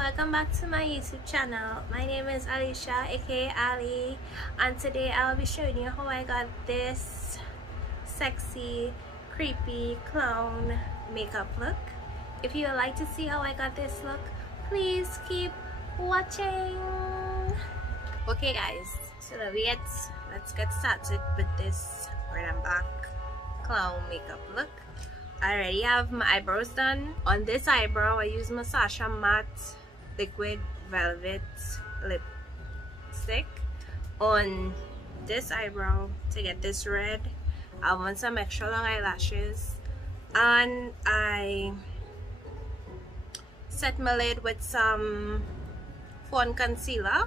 welcome back to my YouTube channel. My name is Alicia, aka Ali, and today I'll be showing you how I got this sexy, creepy clown makeup look. If you would like to see how I got this look, please keep watching. Okay guys, so let's get started with this red and black clown makeup look. I already have my eyebrows done. On this eyebrow, I use my Sacha matte liquid velvet lipstick. On this eyebrow, to get this red, I want some extra long eyelashes, and I set my lid with some fawn concealer,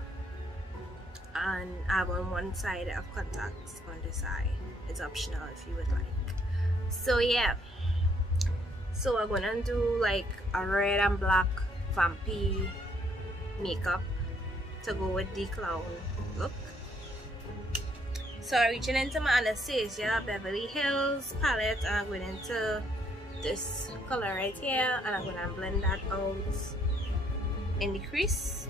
and I have on one side of contacts on this eye. It's optional if you would like. So yeah. So I'm gonna do like a red and black vampy makeup to go with the clown look. So I'm reaching into my Anastasia Beverly Hills palette, and I'm going into this color right here, and I'm gonna blend that out in the crease.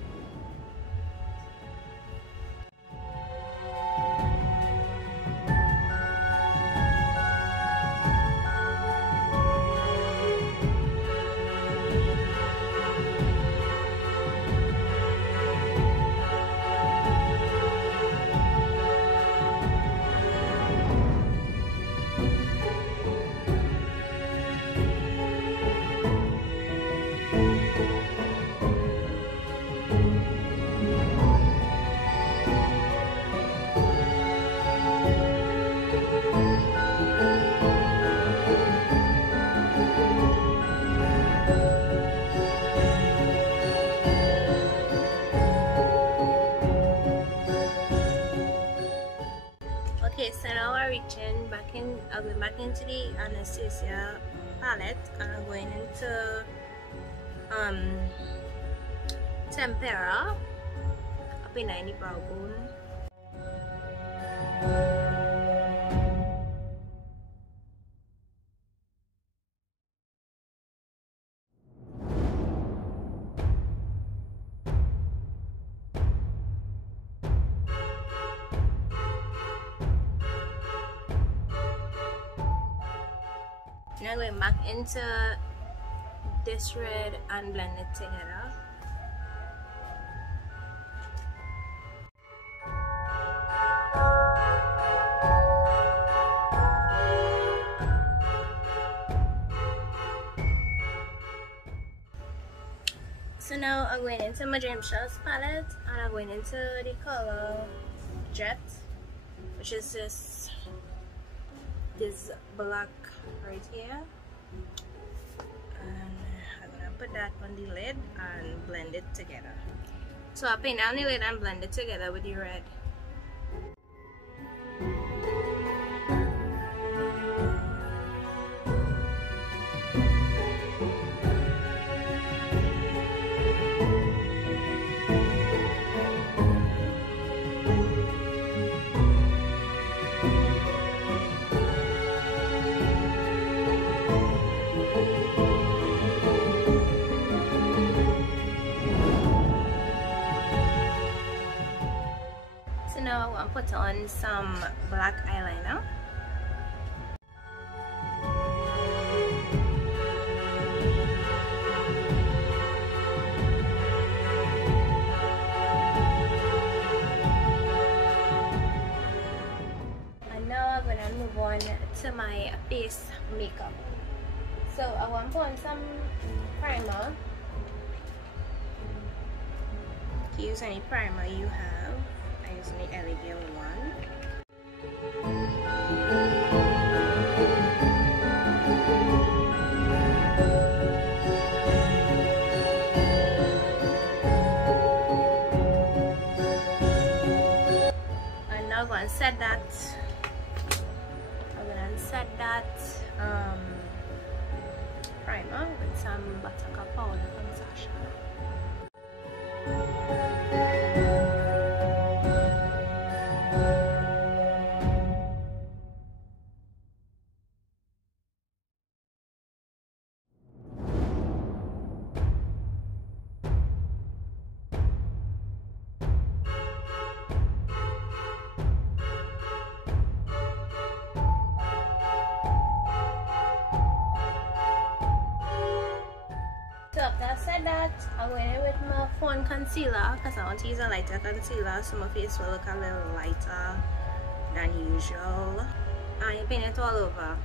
Okay, so now I'm reaching back in. I'll go back into the Anastasia palette, and I'm going into Tempera up in the brow bone. Now going back into this red and blend it together. So now I'm going into my Dreamshots palette, and I'm going into the color Jet, which is this black right here, and I'm gonna put that on the lid and blend it together. So I paint down the lid and blend it together with the red. Now I want to put on some black eyeliner. And now I'm going to move on to my face makeup. So I want to put on some primer. You use any primer you have. I use the LED one. And now I'm going to set that. I'm going to set that primer with some buttercup powder from Sacha. after I said that, I'm going in with my phone concealer because I want to use a lighter concealer so my face will look a little lighter than usual. And you paint it all over.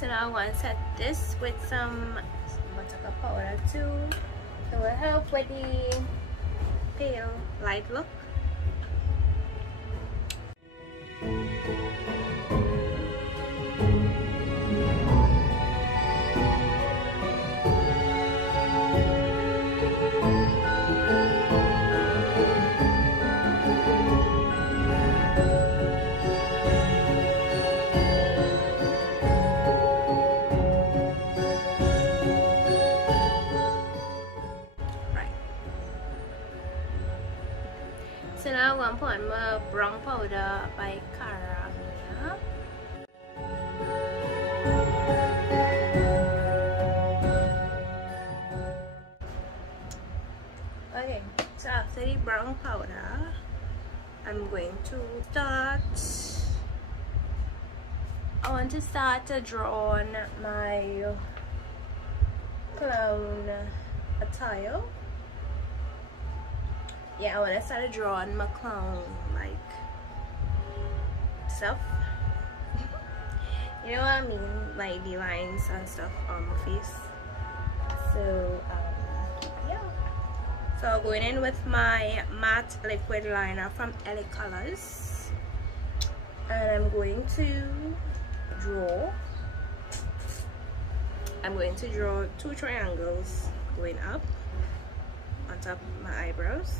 So now I'm going to set this with some buttercup powder too. It will help with the pale light look. So now I'm going to put on my brown powder by Cara here. Okay, so after the brown powder, I'm going to start. I want to start to draw on my clown attire. Yeah, I want to start drawing my clown like stuff. You know what I mean? Like the lines and stuff on my face. So yeah. So I'm going in with my matte liquid liner from LA Colors, and I'm going to draw. I'm going to draw 2 triangles going up on top of my eyebrows.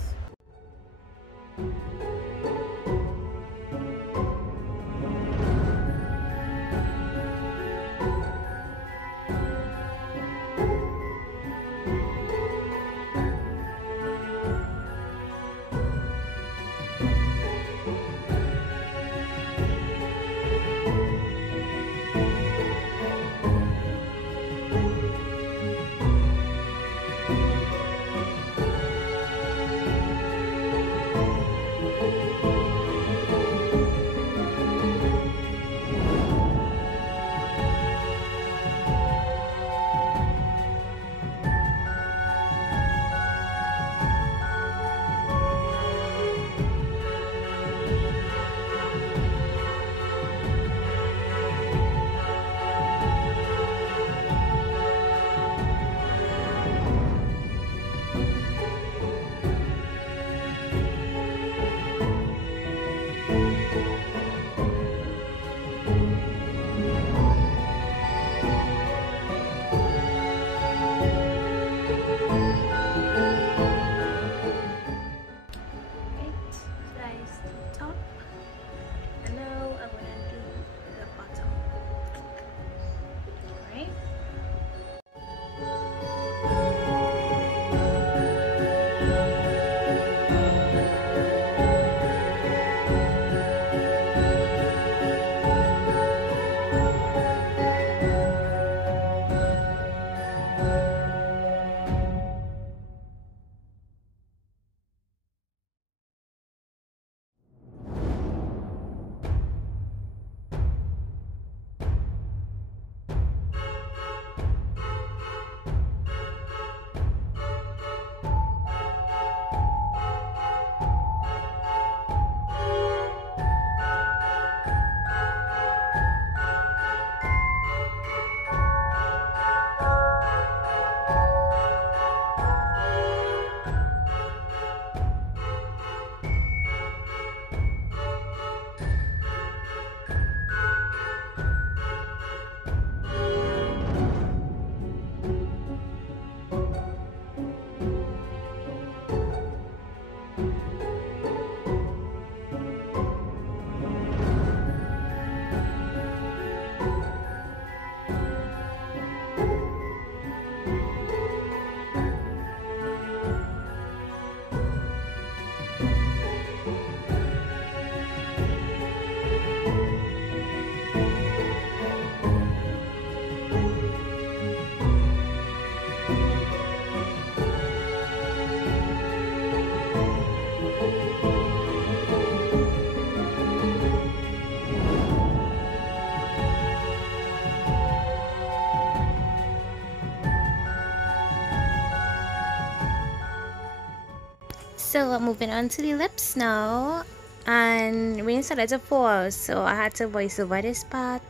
So moving on to the lips now, and rain started to fall, so I had to voice over this part.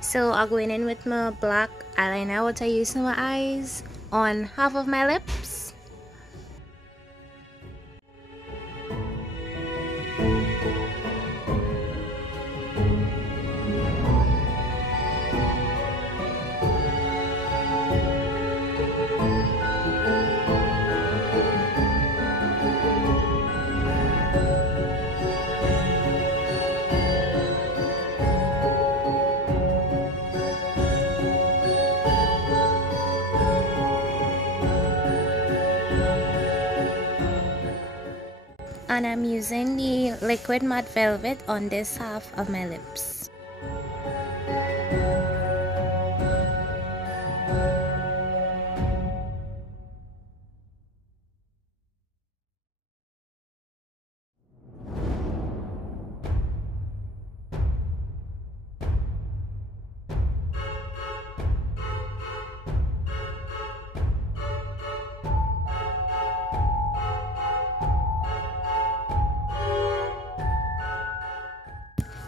So I'm going in with my black eyeliner, what I use in my eyes, on half of my lips. And I'm using the liquid matte velvet on this half of my lips.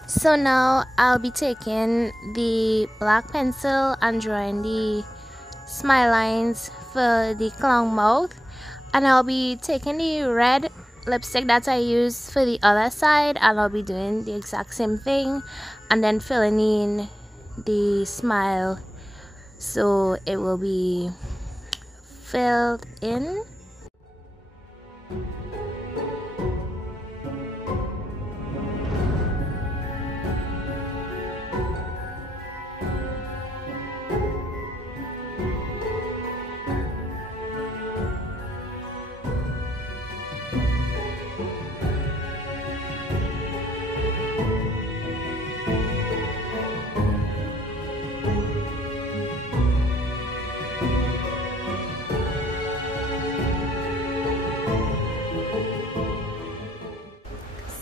So now I'll be taking the black pencil and drawing the smile lines for the clown mouth, and I'll be taking the red lipstick that I use for the other side, and I'll be doing the exact same thing and then filling in the smile so it will be filled in.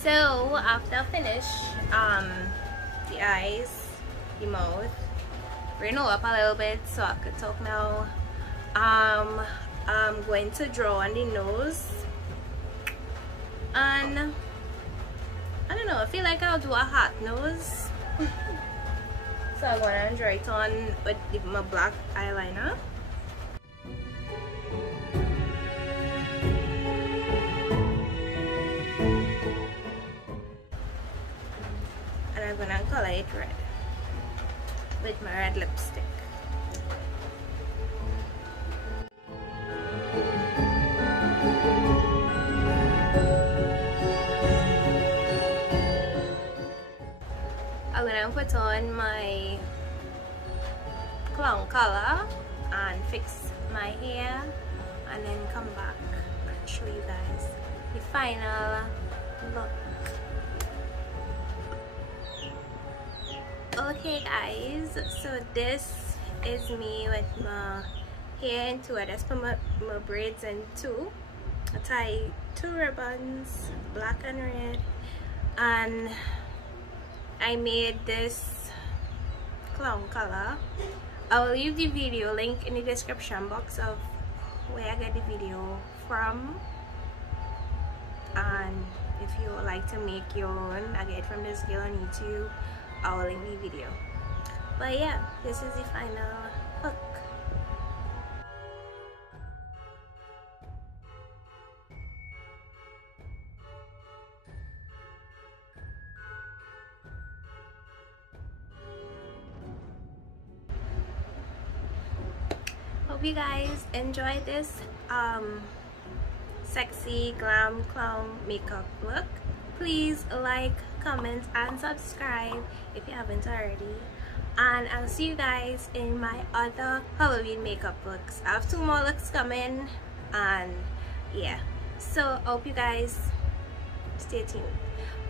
So after I finish the eyes, the mouth, bring it up a little bit so I could talk now. I'm going to draw on the nose, and I don't know, I feel like I'll do a hot nose. So I'm going to draw it on with my black eyeliner. I'm gonna color it red with my red lipstick. I'm gonna put on my clown color and fix my hair, and then come back and show you guys the final look. Okay guys, so this is me with my hair in two. I just put my braids in two. I tie two ribbons, black and red, and I made this clown color. I will leave the video link in the description box of where I get the video from, and if you would like to make your own, I get it from this girl on YouTube. I will link the video. But yeah, this is the final look. Hope you guys enjoyed this sexy glam clown makeup look. Please like, comment, and subscribe if you haven't already, and I'll see you guys in my other Halloween makeup looks. I have 2 more looks coming, and yeah, so hope you guys stay tuned.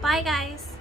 Bye guys.